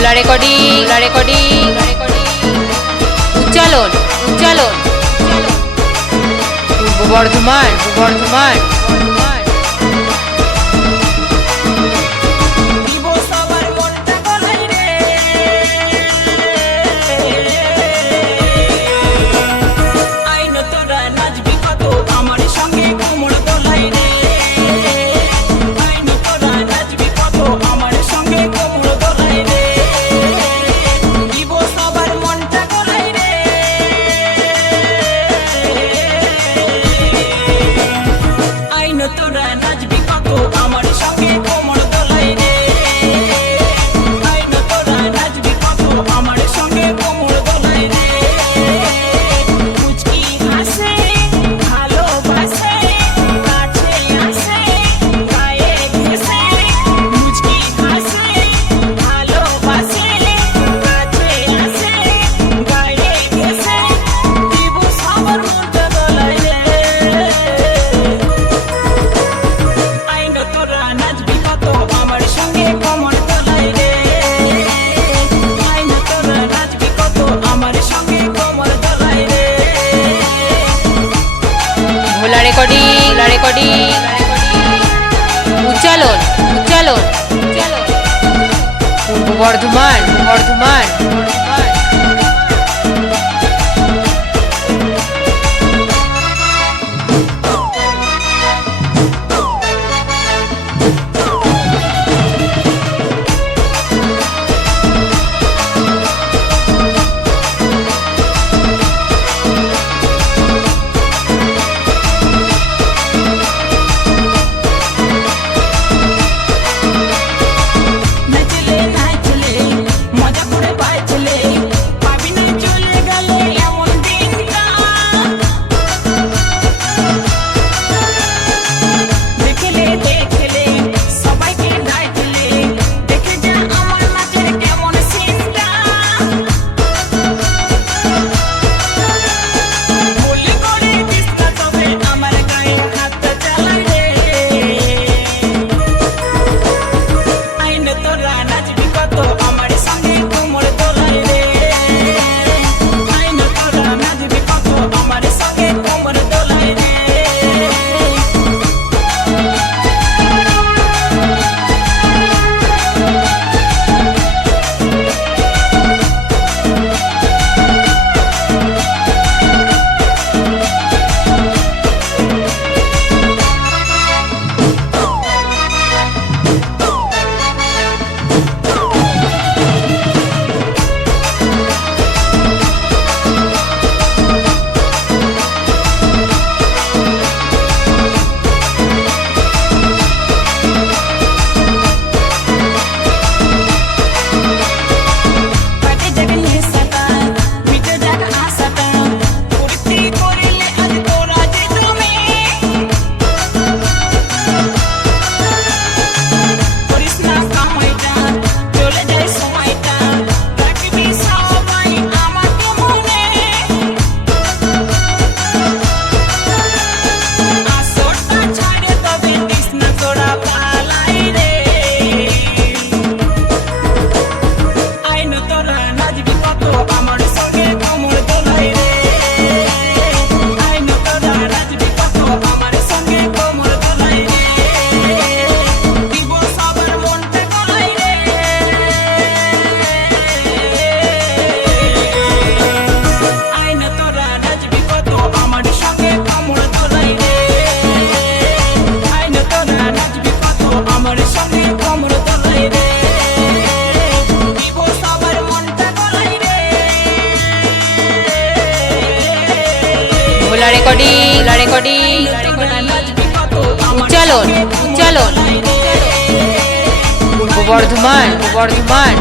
Roller recording roller recording উজ্জ্বলন উজ্জ্বলন। পূর্ব বর্ধমান বর্ধমান বর্ধমান। গলা রেকর্ডিং উচ্চালন উচ্চালন পূর্ব বর্ধমান বর্ধমান। রেকর্ডিং রেকর্ডিং উচ্চালন উচ্চালন বর্ধমান বর্ধমান